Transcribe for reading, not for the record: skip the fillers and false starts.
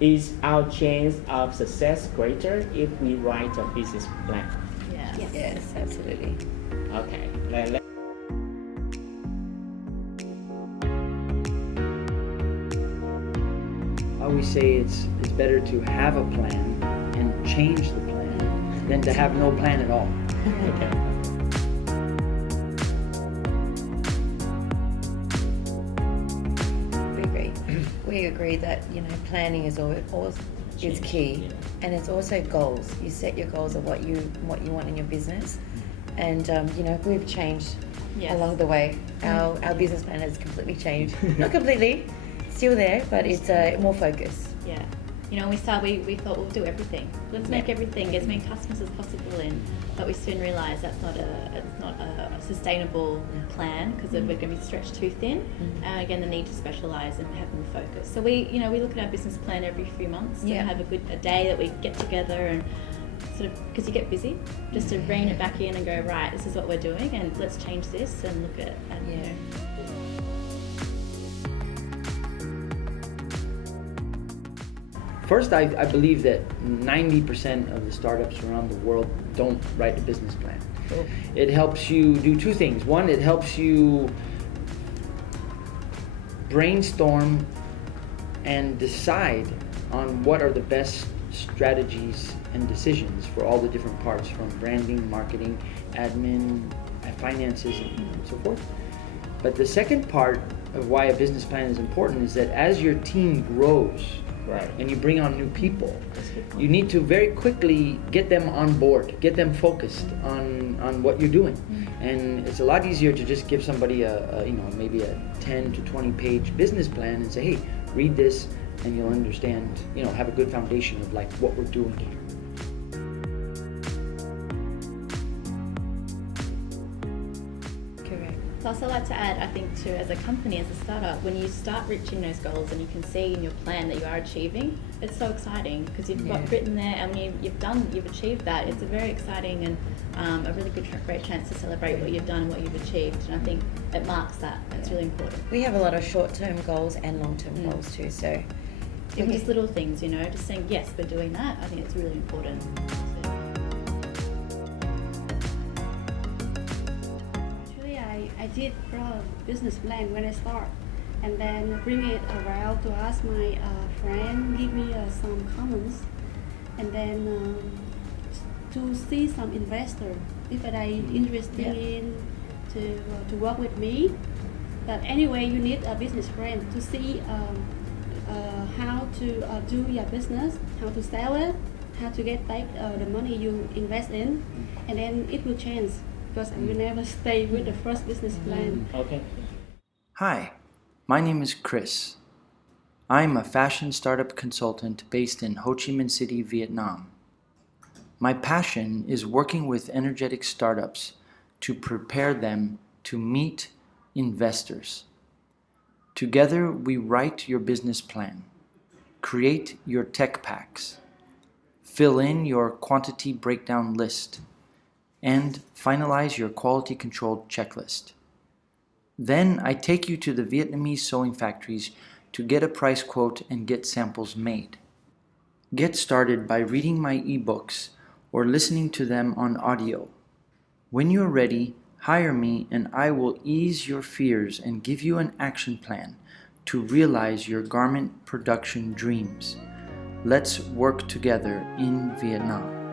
Is our chance of success greater if we write a business plan? Yes, absolutely. Okay. I always say it's better to have a plan and change the plan than to have no plan at all. Okay. We agree. We agree that planning is always is key, Yeah. and it's also goals. You set your goals of what you want in your business, and we've changed along the way. Our business plan has completely changed. Not completely, still there, but it's more focused. Yeah. When we started, we thought we'll do everything. Let's make everything, get as many customers as possible in. But we soon realised it's not a sustainable plan because we're going to be stretched too thin. Again, the need to specialise and have more focus. So we look at our business plan every few months and have a day that we get together and sort of, because you get busy, just to rein it back in and go, right, this is what we're doing and let's change this and look at First, I believe that 90% of the startups around the world don't write a business plan. Cool. It helps you do two things. One, it helps you brainstorm and decide on what are the best strategies and decisions for all the different parts, from branding, marketing, admin, finances, and so forth. But the second part of why a business plan is important is that as your team grows, Right. and you bring on new people, you need to very quickly get them on board, get them focused on what you're doing. And it's a lot easier to just give somebody maybe a 10 to 20 page business plan and say, hey, read this and you'll understand, have a good foundation of like what we're doing here. So I also like to add, I think too, as a company, as a startup, when you start reaching those goals and you can see in your plan that you are achieving, it's so exciting because you've got written there, and when you've achieved that, it's a very exciting and a really great chance to celebrate what you've done and what you've achieved. And I think it marks that. That's really important. We have a lot of short-term goals and long-term goals too. So Even just little things, just saying yes, we're doing that. I think it's really important. I did draw a business plan when I start, and then bring it around to ask my friend, give me some comments, and then to see some investor if they interested in to work with me. But anyway, you need a business plan to see how to do your business, how to sell it, how to get back the money you invest in, and then it will change. Because I will never stay with the first business plan. Okay. Hi, my name is Chris. I'm a fashion startup consultant based in Ho Chi Minh City, Vietnam. My passion is working with energetic startups to prepare them to meet investors. Together, we write your business plan, create your tech packs, fill in your quantity breakdown list, and finalize your quality control checklist. Then I take you to the Vietnamese sewing factories to get a price quote and get samples made. Get started by reading my ebooks or listening to them on audio. When you're ready, hire me and I will ease your fears and give you an action plan to realize your garment production dreams. Let's work together in Vietnam.